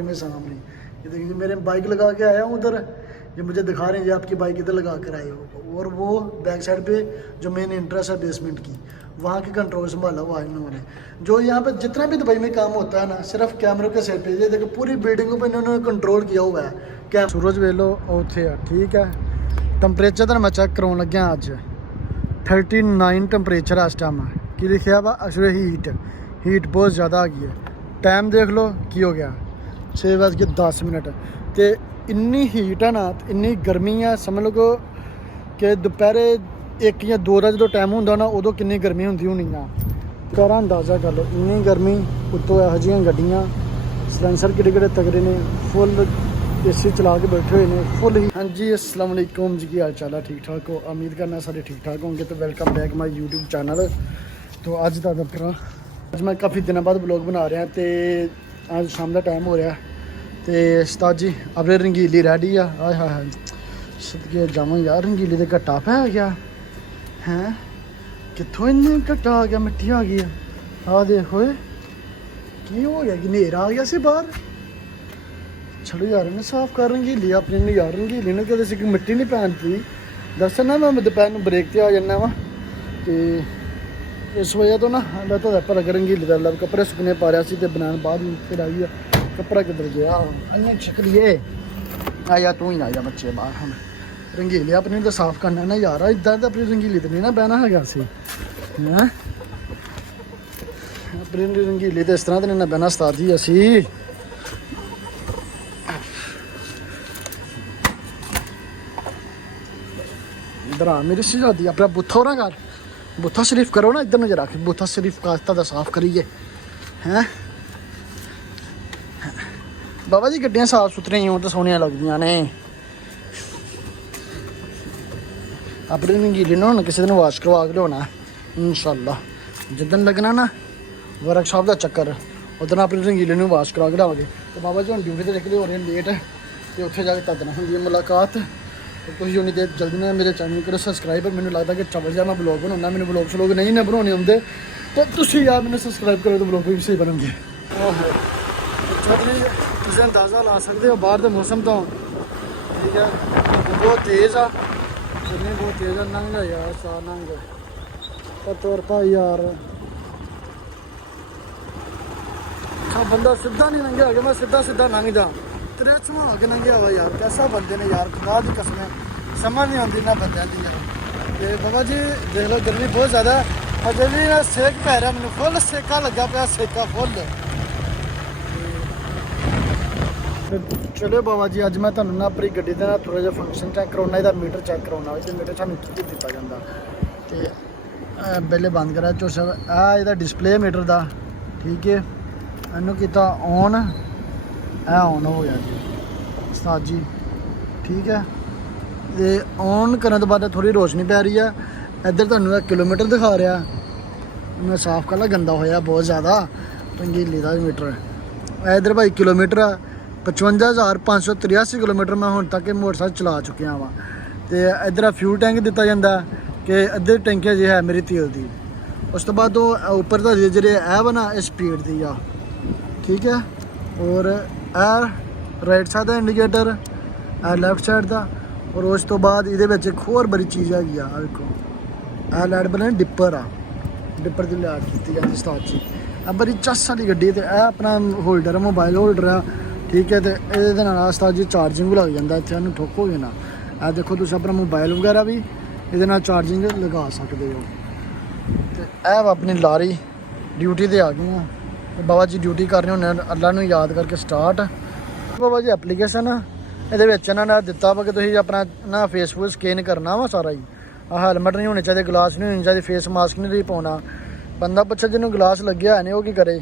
में सामने ये देखिए मेरे बाइक लगा के आया हूँ उधर, ये मुझे दिखा रहे हैं ये आपकी बाइक इधर लगा कर आए हो। और वो बैक साइड पे जो मेन इंट्रेंस है बेसमेंट की, वहाँ की कंट्रोल संभाला हुआ है इन्होंने। जो यहाँ पे जितना भी दुबई में काम होता है ना, सिर्फ कैमरों के सेट पे, ये देखो पूरी बिल्डिंगों पे इन्होंने कंट्रोल किया हुआ है। क्या सूरज वे लो उत्थे है, ठीक है। टंपरेचर तो मैं चेक कराने लग्या अज 39 टंपरेचर है इस टाइम की लिखा वा। असल हीट बहुत ज़्यादा आ गई है। टाइम देख लो की हो गया 6:10। तो इन्नी हीट है ना, इन्नी गर्मी है, समझ लो कि दोपहरे 1 या 2 का जो टाइम होंगे ना, उदों कितनी गर्मी होंगी होनी है। करा अंदाज़ा कर लो इन्नी गर्मी, उत्तों यहो जिहियां गड्डियां, सलेंसर किहड़े तगड़े ने, फुल एसी चला के बैठे हुए हैं फुल ही। हाँ जी, अस्सलाम वालेकुम जी, की हाल चाल है? ठीक ठाक हो? उम्मीद करना सारे ठीक ठाक होंगे। तो welcome back my YouTube channel. तो अज का अपना अज मैं काफ़ी दिनों बाद ब्लॉग बना रहा, तो अज शाम का टाइम हो रहा। तो उस्ताद जी अपने रंगीली रेडी आ। हाय हाय हाय, सदके जावां यार, रंगीली तो घट्टा पै गया हैं। कितों इन्ने घट्टा आ गया, मिट्टी आ गई। आ देखो की हो गया कि नेरा आ गया सी बाहर। चलो यार मैं साफ कर रंगीली अपनी ने यार, रंगीली ने कदे सी मिट्टी नहीं पैनती। दस ना मैं दोपहर में ब्रेक से आ जाना वा, तो इस वजह तो ना मैं तो पर अगर रंगीली का मतलब कपड़े सुकने पा रहा तो बनाने बाद फिर आई है कपड़ा किधर गया अन्य छकलिए। आया तू ही आ जा बच्चे बाहर। हम रंगीली अपनी तो साफ करना ना यार, इधर तो अपनी रंगीली तो नहीं ना बहना है सी हैं। अपनी रंगीली तो इस तरह तो नहीं ना बहना उस्ताद जी असी। इधर आ मेरी शहजादी, अपना बुत्था हो ना घर, बुत्था शरीफ करो ना, इधर नजर रख, बुत्था शरीफ कास्ता दा साफ करिए हैं। बाबा जी गड्डियां साफ सुथरियां हों तो सोहनियां लगदियां ने। अपनी रंगीली ने हुण किसी दिन वाश करवा के लियाना इंशाअल्लाह। जिदन लगना ना वर्कशॉप का चक्कर, उदन अपनी रंगीली ने वाश करवा के लियावांगे। तो बाबा जी हुण ड्यूटी ते निकले हो रहे हैं लेट, तो उत्थे जाके तद ना होंदी मुलाकात। तो तुम उन्नी देर जल्दी ना मेरे चैनल करो सबसक्राइब। मैंने लगता कि चवल जहा मैं ब्लॉग बनाना, मैंने ब्लॉग श्लॉग नहीं ना बनाने आते, तो तुम यार मैंने सबसक्राइब करो तो ब्लॉग भी सही बनोगे। तुम अंदाज़ा ला सकते हो बाहर के मौसम तो, ठीक है। बहुत तेज़ आ गर्मी, बहुत तेज़ है। नंग यार सा नंग पर तौर पर यार बंदा सीधा नहीं लंघे हो गया, मैं सीधा सीधा लंघ जा तेरे छुआ के लंघे हुआ यार। कैसा बंदे ने यार, खुदा की कसम समझ नहीं आती ना बंद की यार। तो बाबा जी देख लो गर्मी बहुत ज़्यादा अजे भी सेक पै रहा, मैंने फुल सेका लगा पाया, सेका फुल। चलो बाबा जी अज मैं तुहानू ना अपनी गड्डी का ना थोड़ा जिहा फंक्शन चैक करवाना, इसका मीटर चैक करवाना। इस मीटर सानू की दिता जाता, तो पहले बंद करा चोसा आ डिस्प्ले मीटर का, ठीक है। इनू किया ऑन, ऑन हो गया जी उस्ताद जी, ठीक है। तो ऑन करने तो बाद थोड़ी रोशनी पै रही है। इधर तुहानू किलोमीटर दिखा रहा, मैं साफ कर ला, गंदा होया बहुत ज़्यादा रंगीली का मीटर। इधर भाई किलोमीटर है 55,583 किलोमीटर मैं हुण तक मोटरसाइकिल चला चुकिया वा। तो इधर फ्यूल टैंक दिता जाता कि अद्धे टैंकियां जो है मेरी तेल की। उस तो बाद उपर का जो है वा ना स्पीड की आ, ठीक है। और राइट साइड का इंडीकेटर, लैफ्ट साइड का। और उस तो बाद ये एक होर बड़ी चीज़ हैगी आ देखो, लाइट बने डिपर आ, डिपर की लाइट की जाती उस्ताद जी। बड़ी चस वाली गड्डी। तो यह अपना होल्डर है, मोबाइल होल्डर है, ठीक है। तो ये उस्ताद जी चार्जिंग भी लग जाता, इतने ठोकोगे ना। यह देखो तुम अपना मोबाइल वगैरह भी ये चार्जिंग लगा सकते हो। तो यह अपनी लारी ड्यूटी पर आ गई हैं। तो बाबा जी ड्यूटी कर रहे होंगे अल्लाह नू याद करके स्टार्ट। बाबा जी एप्लीकेशन ये इन्होंने दिता वा कि तुम अपना ना फेस फूस स्कैन करना वा सारा ही। हैलमेट नहीं होने चाहिए, ग्लास नहीं होनी चाहिए, फेस मास्क नहीं पाना। बंदा पूछे जिन्होंने ग्लास लग्या है नहीं, वो की करे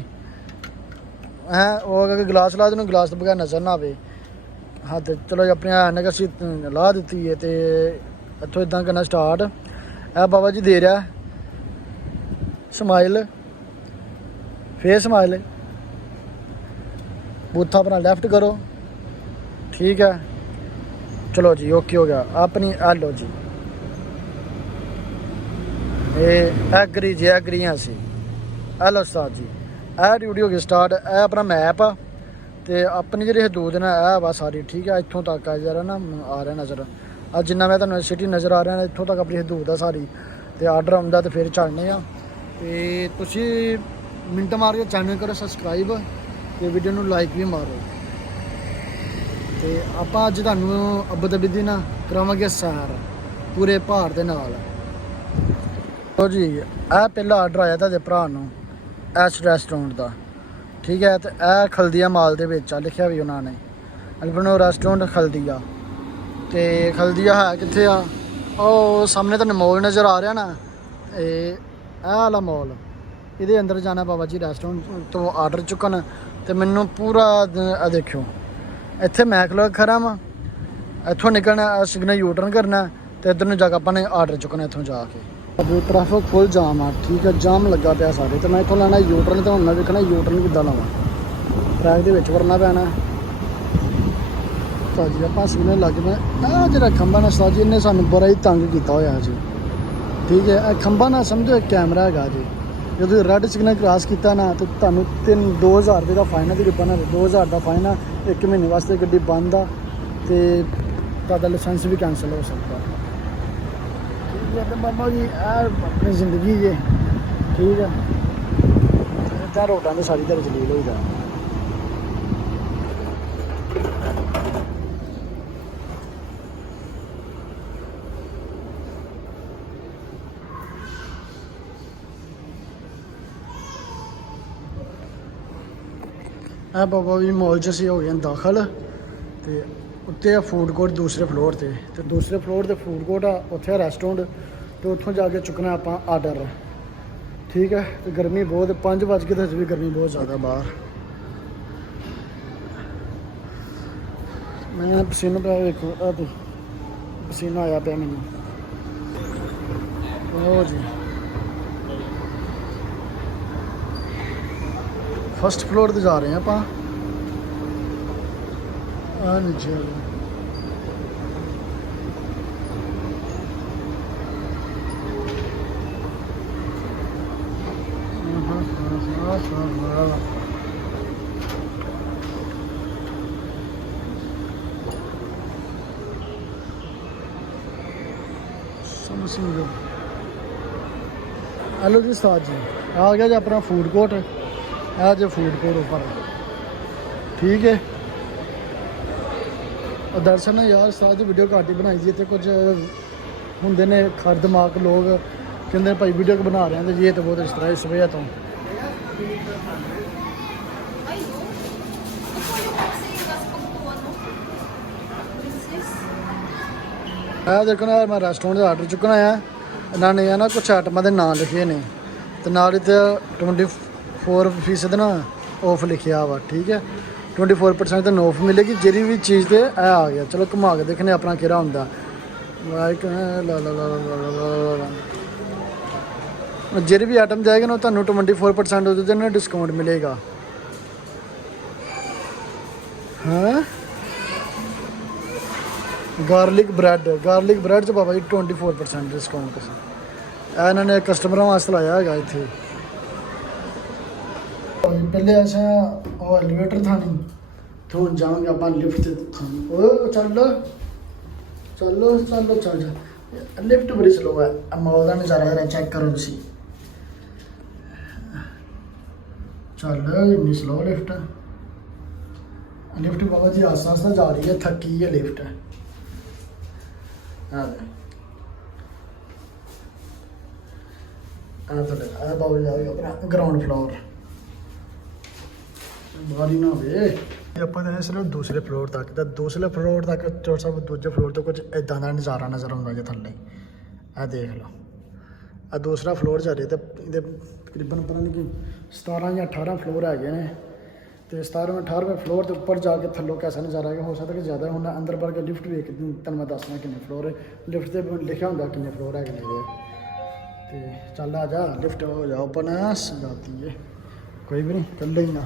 हैं, वो अगर ग्लास ला तो ग्लास तो बगैर नज़र ना आए। हाँ तो चलो अपने ऐनक असी ला दी है। तो इतों इदा करना स्टार्ट। है बाबा जी दे रहा स्माइल, फेस स्माइल, बूथा अपना लेफ्ट करो, ठीक है। चलो जी ओके हो गया अपनी। हेलो जी एग्री जी, एग्री हैं असी। हेलो उस्ताद जी, ड्यूटी हो गई स्टार्ट। अपना मैप आ, ਤੇ ਆਪਣੀ ਜਿਹੜੀ ਹਦੂਦ ਨਾ ਇਹ ਵਾ ਸਾਰੀ, ਠੀਕ ਹੈ। ਇੱਥੋਂ ਤੱਕ ਆ ਜਰਾ ਨਾ ਆ ਰਿਹਾ ਨਜ਼ਰ, ਅੱਜ ਜਿੰਨਾ ਮੈਂ ਤੁਹਾਨੂੰ ਸਿਟੀ ਨਜ਼ਰ ਆ ਰਿਹਾ ਇੱਥੋਂ ਤੱਕ ਆਪਣੀ ਹਦੂਦ ਆ ਸਾਰੀ। ਤੇ ਆਰਡਰ ਆਉਂਦਾ ਤੇ ਫਿਰ ਚੱਲਨੇ ਆ। ਤੇ ਤੁਸੀਂ ਮਿੰਟ ਮਾਰ ਕੇ ਚੈਨਲ ਕਰੋ ਸਬਸਕ੍ਰਾਈਬ ਤੇ ਵੀਡੀਓ ਨੂੰ ਲਾਈਕ ਵੀ ਮਾਰੋ। ਤੇ ਆਪਾਂ ਅੱਜ ਤੁਹਾਨੂੰ ਅਬੂ ਧਾਬੀ ਦੀ ਨਾ ਕਰਾਵਾਂਗੇ ਸੈਰ ਪੂਰੇ ਭਾਰ ਦੇ ਨਾਲ। ਲੋ ਜੀ, ਇਹ ਪਹਿਲਾ ਆਰਡਰ ਆਇਆ ਤੁਹਾਡੇ ਭਰਾ ਨੂੰ ਐਸ ਰੈਸਟੋਰੈਂਟ ਦਾ, ਠੀਕ ਹੈ। ਤੇ ਇਹ ਖਲਦੀਆ ਮਾਲ ਦੇ ਵਿੱਚ ਆ, ਲਿਖਿਆ ਵੀ ਉਹਨਾਂ ਨੇ ਅਲਬਨੋ ਰੈਸਟੋਰੈਂਟ ਖਲਦੀਆ। ਤੇ ਖਲਦੀਆ ਹੈ ਕਿੱਥੇ ਆ? ਉਹ ਸਾਹਮਣੇ ਤੁਹਾਨੂੰ ਮੋਲ ਨਜ਼ਰ ਆ ਰਿਹਾ ਨਾ, ਇਹ ਵਾਲਾ ਮੋਲ, ਇਹਦੇ ਅੰਦਰ ਜਾਣਾ ਬਾਬਾ ਜੀ ਰੈਸਟੋਰੈਂਟ ਤੋਂ ਆਰਡਰ ਚੁੱਕਣ। ਤੇ ਮੈਨੂੰ ਪੂਰਾ ਦੇਖਿਓ, ਇੱਥੇ ਮੈਂ ਖੜਾ ਵਾਂ, ਇੱਥੋਂ ਨਿਕਲਣਾ ਸਿਗਨਲ ਯੂ ਟਰਨ ਕਰਨਾ ਤੇ ਇੱਧਰ ਨੂੰ ਜਾ ਕੇ ਆਪਾਂ ਨੇ ਆਰਡਰ ਚੁੱਕਣਾ ਇੱਥੋਂ ਜਾ ਕੇ। ਟ੍ਰੈਫਿਕ ਫੁੱਲ ਜਾਮ ਆ, ਠੀਕ ਹੈ, ਜਾਮ ਲੱਗਾ ਪਿਆ ਸਾਰੇ। ਤੇ ਮੈਂ ਇੱਥੋਂ ਲੈਣਾ ਯੂ ਟਰਨ, ਤੇ ਹੁਣ ਮੈਂ ਵੇਖਣਾ ਯੂ ਟਰਨ ਕਿੱਦਾਂ ਲਾਵਾਂ, ਟਰੈਕ ਦੇ ਵਿੱਚ ਵਰਨਾ ਪੈਣਾ। ਤਾਂ ਜੀ ਆਪਾਂ ਸਿਗਨਲ ਲੱਗ ਪਏ। ਆਹ ਜਿਹੜਾ ਖੰਭਾ ਨਾ ਉਸਤਾਦ ਜੀ ਇਹਨੇ ਸਾਨੂੰ ਬੜਾ ਹੀ ਤੰਗ ਕੀਤਾ ਹੋਇਆ ਜੀ, ਠੀਕ ਹੈ। ਇਹ ਖੰਭਾ ਨਾ ਸਮਝੋ ਇੱਕ ਕੈਮਰਾ ਹੈਗਾ ਜੀ, ਜਦੋਂ ਰੈੱਡ ਸਿਗਨਲ ਕ੍ਰਾਸ ਕੀਤਾ ਨਾ ਤਾਂ ਤੁਹਾਨੂੰ 2000 ਰੁਪਏ ਦਾ ਫਾਈਨ ਆ। ਤਕਰੀਬਨ 2000 ਦਾ ਫਾਈਨ ਆ, 1 ਮਹੀਨੇ ਵਾਸਤੇ ਗੱਡੀ ਬੰਦ ਆ ਤੇ ਤੁਹਾਡਾ ਲਾਇਸੈਂਸ ਵੀ ਕੈਂਸਲ ਹੋ ਸਕਦਾ, ਠੀਕ ਹੈ। ਤੇ ਬਾਬਾ ਜੀ ਇਹ ਆਪਣੀ ਜ਼ਿੰਦਗੀ ਜੇ, ਠੀਕ ਹੈ। ਇੱਦਾਂ ਰੋਡਾਂ 'ਤੇ ਸਾਰੀ ਦਿਹਾੜੀ ਜਲੀਲ ਹੋਈਦਾ। ਇਹ ਬਾਬਾ ਜੀ ਮੋਲ 'ਚ ਅਸੀਂ ਹੋ ਗਏ ਦਾਖਲ। ਤੇ ਉੱਤੇ ਆ ਫੂਡ ਕੋਰਟ ਦੂਸਰੇ ਫਲੋਰ ਤੇ ਦੂਸਰੇ ਫਲੋਰ ਤੇ ਫੂਡ ਕੋਰਟ ਆ, ਉੱਥੇ ਆ ਰੈਸਟੋਰੈਂਟ। ਤੇ ਉੱਥੋਂ ਜਾ ਕੇ ਚੁੱਕਣਾ ਆਪਾਂ ਆਰਡਰ, ਠੀਕ ਹੈ। ਤੇ ਗਰਮੀ ਬਹੁਤ, 5 ਵੱਜ ਕੇ ਤੇ ਵੀ ਗਰਮੀ ਬਹੁਤ ਜ਼ਿਆਦਾ ਬਾਹਰ। ਮੈਂ ਪਸੀਨਾ ਪਿਆ, ਵੇਖੋ ਆ ਤੇ ਪਸੀਨਾ ਆਇਆ ਪਿਆ ਮੈਨੂੰ। ਉਹ ਜੀ ਫਸਟ ਫਲੋਰ ਤੇ ਜਾ ਰਹੇ ਹਾਂ ਆਪਾਂ। ਆ ਨੀਚੇ ਸਮਸਿੰਗ। ਹੈਲੋ ਜੀ ਉਸਤਾਦ ਜੀ, ਆ ਗਿਆ ਜੀ ਆਪਣਾ ਫੂਡ ਕੋਰਟ। ਇਹ ਜੇ ਫੂਡ ਕੋਰਟ ਉੱਪਰ, ਠੀਕ ਹੈ। ਦਰਸ਼ਨ ਯਾਰ ਉਸਤਾਦ ਦੀ ਵੀਡੀਓ ਘੱਟ ਹੀ ਬਣਾਈ ਜੀ। ਤੇ ਕੁਝ ਹੁੰਦੇ ਨੇ ਖਰ ਦਿਮਾਗ ਲੋਕ, ਕਹਿੰਦੇ ਭਾਈ ਵੀਡੀਓ ਕਿ ਬਣਾ ਰਹੇ ਹਾਂ ਤੇ ਜੀ ਤਾਂ ਬਹੁਤ ਇਸ ਤਰ੍ਹਾਂ ਇਸ ਵਜ੍ਹਾ ਤੋਂ। ਇਹ ਦੇਖੋ ਨਾ, ਮੈਂ ਰੈਸਟੋਰੈਂਟ ਦਾ ਆਰਡਰ ਚੁੱਕਣਾ ਆ। ਇਹਨਾਂ ਨੇ ਨਾ ਕੁਛ ਆਈਟਮਾਂ ਦੇ ਨਾਂ ਲਿਖੇ ਨੇ ਤੇ ਨਾਲ ਇੱਥੇ 24% ਨਾ ਆਫ ਲਿਖਿਆ ਵਾ, ਠੀਕ ਹੈ। 24% ਤਾਂ ਆਫ ਮਿਲੇਗੀ ਜਿਹੜੀ ਵੀ ਚੀਜ਼ ਤੇ ਇਹ ਆ ਗਿਆ। ਚਲੋ ਘੁਮਾ ਕੇ ਦੇਖਣੇ ਆਪਣਾ ਕਿਹੜਾ ਹੁੰਦਾ। ਲਾਈਕ ਜਿਹੜੀ ਵੀ ਆਈਟਮ ਜਾਏਗਾ ਨਾ ਤੁਹਾਨੂੰ 24% ਉਹਦੇ ਨਾਲ ਡਿਸਕਾਊਂਟ ਮਿਲੇਗਾ। ਹਾਂ, ਗਾਰਲਿਕ ਬ੍ਰੈਡ 'ਚ ਬਾਬਾ ਜੀ 24% ਡਿਸਕਾਊਂਟ। ਇਹ ਇਹਨਾਂ ਨੇ ਕਸਟਮਰਾਂ ਵਾਸਤੇ ਲਾਇਆ ਹੈਗਾ ਇੱਥੇ। ਪਹਿਲੇ ਐਸਾ ਉਹ ਐਲੀਵੇਟਰ ਥਾ ਨਹੀਂ, ਤੇ ਹੁਣ ਜਾਵਾਂਗੇ ਆਪਾਂ ਲਿਫਟ ਤੇ। ਉਹ ਚੱਲ ਲਿਫਟ ਬੜੀ ਸਲੋ ਹੈ। ਮੌਲ ਦਾ ਨਜ਼ਾਰਾ ਜਰਾ ਚੈੱਕ ਕਰੋ ਤੁਸੀਂ। ਚੱਲ ਇੰਨੀ ਸਲੋ ਲਿਫਟ ਬਾਬਾ ਜੀ ਆਸਤਾ ਆਸਤਾ ਜਾ ਰਹੀ ਹੈ, ਥੱਕੀ ਹੈ ਲਿਫਟ। ਤੁਹਾਡਾ ਬਾਬਾ ਜੀ ਆ ਗਿਆ ਗਰਾਊਂਡ ਫਲੋਰ। ਬਾਰੀ ਨਾ ਹੋਵੇ। ਆਪਾਂ ਤਾਂ ਸਿਰਫ ਦੂਸਰੇ ਫਲੋਰ ਤੱਕ, ਤਾਂ ਦੂਸਰੇ ਫਲੋਰ ਤੱਕ ਸਭ ਦੂਜੇ ਫਲੋਰ ਤੋਂ ਕੁਝ ਇੱਦਾਂ ਦਾ ਨਜ਼ਾਰਾ ਨਜ਼ਰ ਆਉਂਦਾ ਜੇ ਥੱਲੇ। ਇਹ ਦੇਖ ਲਓ, ਇਹ ਦੂਸਰਾ ਫਲੋਰ ਜਾ ਰਿਹਾ ਤੇ ਇਹਦੇ ਤਕਰੀਬਨ ਪਤਾ ਨਹੀਂ ਕਿ 17 ਜਾਂ 18 ਫਲੋਰ ਹੈਗੇ ਨੇ। ਤੇ 17ਵੇਂ 18ਵੇਂ ਫਲੋਰ ਦੇ ਉੱਪਰ ਜਾ ਕੇ ਥੱਲੋਂ ਕੈਸਾ ਨਜ਼ਾਰਾ ਹੈਗਾ, ਹੋ ਸਕਦਾ ਕਿ ਜ਼ਿਆਦਾ ਹੁਣ ਅੰਦਰ ਵੜ ਕੇ ਲਿਫਟ ਵੇਖ ਤੁਹਾਨੂੰ ਮੈਂ ਦੱਸਣਾ ਕਿੰਨੇ ਫਲੋਰ ਹੈ। ਲਿਫਟ 'ਤੇ ਲਿਖਿਆ ਹੁੰਦਾ ਕਿੰਨੇ ਫਲੋਰ ਹੈਗੇ ਨੇ। ਤੇ ਚੱਲ ਆ ਜਾ, ਲਿਫਟ ਹੋ ਜਾ ਓਪਨ ਸਜਾਤੀ ਹੈ, ਕੋਈ ਵੀ ਨਹੀਂ ਇਕੱਲੇ ਹੀ ਨਾ।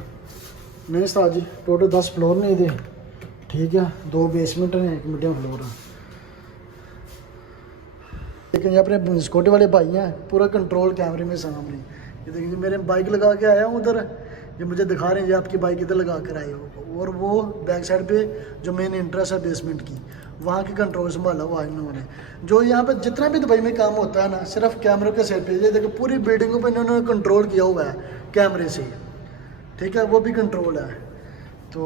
ਨਹੀਂ ਉਸਤਾਦ ਜੀ, ਟੋਟਲ 10 ਫਲੋਰ ਨੇ ਇਹਦੇ, ठीक है। 2 बेसमेंट ने, 1 मीडियम फ्लोर है। लेकिन अपने सिक्योरिटी वाले भाई हैं, पूरा कंट्रोल कैमरे में सामने। ये देखिए मेरे बाइक लगा के आया हूँ उधर, ये मुझे दिखा रहे हैं ये आपकी बाइक इधर लगा कर आए हो, और वो बैक साइड पे जो मेन इंट्रेंस है बेसमेंट की, वहाँ की कंट्रोल संभाला हुआ है इन्होंने। जो यहाँ पे जितना भी दुबई में काम होता है ना, सिर्फ कैमरों के सेट पे, ये देखो पूरी बिल्डिंगों पे इन्होंने कंट्रोल किया हुआ है कैमरे से, ठीक है, वो भी कंट्रोल है। तो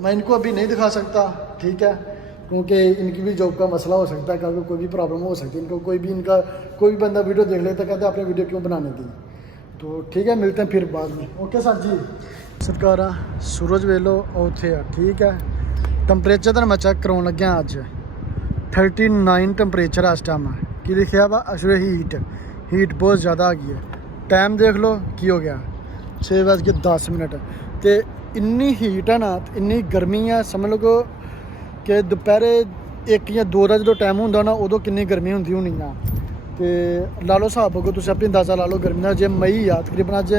मैं इनको अभी नहीं दिखा सकता, ठीक है, क्योंकि इनकी भी जॉब का मसला हो सकता है, क्योंकि कोई भी प्रॉब्लम हो सकती है इनको, कोई भी बंदा वीडियो देख लेता कहते आपने वीडियो क्यों बनाने दी। तो ठीक है, मिलते हैं फिर बाद में। ओके सर जी। सरकार सूरज वेलो उत्थे आ, ठीक है। टंपरेचर तो मैं चेक कराने लग्या अज 39 टंपरेचर है इस टाइम की लिखा वा असले हीट बहुत ज़्यादा आ गई है। टाइम देख लो की हो गया 6:10 तो इन्नी हीट है ना, इन्नी गर्मी है, समझ लो कि दोपहरे 1 या 2 का जो टाइम होंगे ना उदों कितनी गर्मी होंगी होनी है। तो ला लो हिसाब अगर तुम अपनी अंदाज़ा ला लो गर्मी का। जे मई आ तकरीबन अज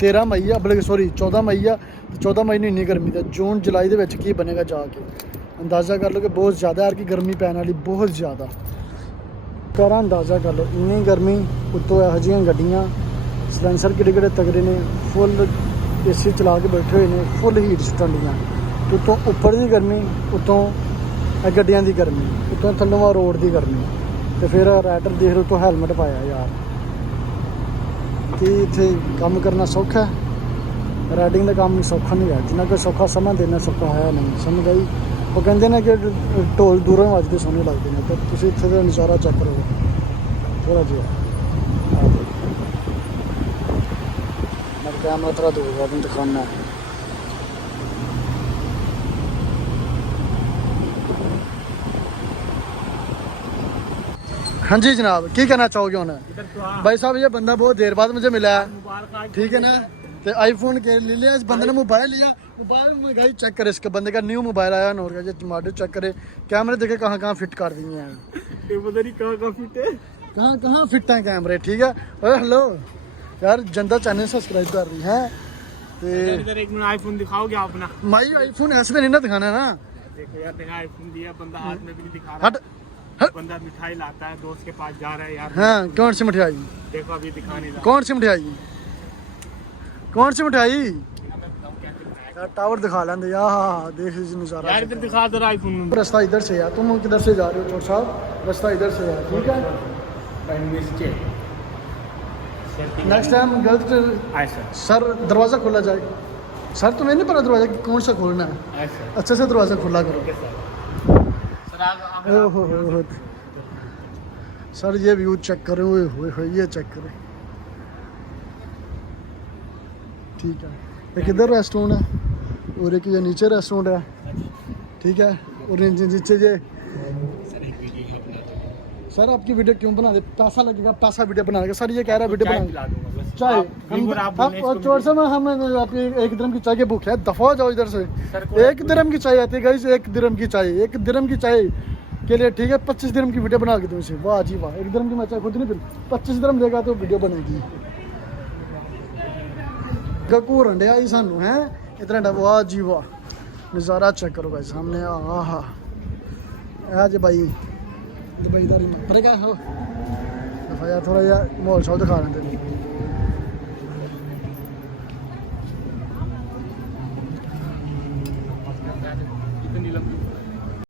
13 मई आ, बल्कि सॉरी 14 मई आ, तो 14 मई नहीं इन्नी गर्मी तो जून जुलाई के बनेगा जाके अंदाज़ा कर लो कि बहुत ज़्यादा है कि गर्मी पैने वाली बहुत ज़्यादा। कर अंदाज़ा कर लो इन्नी गर्मी, उत्तों यहो जिहियां गड्डियां सलेंसर किड़े तगड़े ने, फुल AC चला के बैठे हुए ने, फुल हीट सुटन दियां, उत्तों उपर की गर्मी, उत्तों गड्डियां की गर्मी, उत्तों थल्लों रोड की गर्मी, तो फिर राइडर देख लो तो हैलमेट पाया यार। कि इत्थे काम करना सौखा है, राइडिंग का काम सौखा नहीं है, जिन्ना कोई सौखा समझ देना सौखा है नहीं, समझ आई। वो कहते हैं कि ढोल दूरों वजदे सोहने लगते हैं, तो तुम इत्थे का नज़ारा चेक करो थोड़ा जिहा। मैं कैमरा थोड़ा दूर अपनी दिखाना है। हाँ जी जनाब, की कहना चाहोगे उन्हें? भाई साहब ये बंदा बहुत देर बाद मुझे मिला है, ठीक है ना। तो आईफोन के ले लिया इस बंदे ने, मोबाइल लिया, मोबाइल में गई चेक करे, इसके बंदे का न्यू मोबाइल आया नोर का, टमाटर चेक करे, कैमरे देखे कहाँ कहाँ फिट कर दिए हैं, कहाँ फिट है कैमरे, ठीक है। अरे हेलो यार, जनता चैनल सब्सक्राइब कर रही है। इधर एक मिनट आईफोन दिखाओगे अपना? माई आईफोन ऐसे नहीं ना दिखाना ना, देखो यार, देखा आईफोन दिया बंदा हाथ में भी नहीं दिखा हट रहा, बंदा मिठाई लाता है दोस्त के पास जा रहा है यार। हाँ कौन सी मिठाई? देखो अभी दिखा नहीं रहा। कौन सी मिठाई? कौन सी मिठाई? टावर दिखा लेंगे यार। हाँ देख लीजिए नज़ारा यार, इधर दिखा दो आईफोन। रास्ता इधर से है, तुम किधर से जा रहे हो चोर साहब? रास्ता इधर से है, ठीक है। नेक्स्ट टाइम गलत सर दरवाज़ा खोला जाए। सर तुम्हें नहीं पता दरवाज़ा कौन सा खोलना है, अच्छे से दरवाज़ा खुला करो। ओहो सर ये व्यू चेक करो, ये चेक करो, ठीक है। एक इधर रेस्टोरेंट है और एक ये नीचे रेस्टोरेंट है, ठीक है। और नीचे ये सर आपकी वीडियो क्यों बना दे? पैसा लगेगा, पैसा वीडियो बना देगा सर। ये कह रहा है वीडियो बना चाय, हम चोर से हम आपकी 1 दिरहम की चाय के भूख है, दफा जाओ इधर से। 1 दिरहम की चाय आती है गाइस, 1 दिरहम की चाय, 1 दिरहम की चाय के लिए, ठीक है। 25 दिरहम की वीडियो बना के दो इसे, वाह जी वाह। 1 दिरहम की मैं चाय खुद नहीं पी, 25 दिरहम देगा तो वीडियो बनेगी। घूरन डे आई सानू है इतना, वाह जी वाह, नज़ारा चेक करो भाई सामने। आहा आज भाई दुबईदारी में पड़ेगा हो दफा यार, थोड़ा यार माहौल शौल दिखा रहे थे।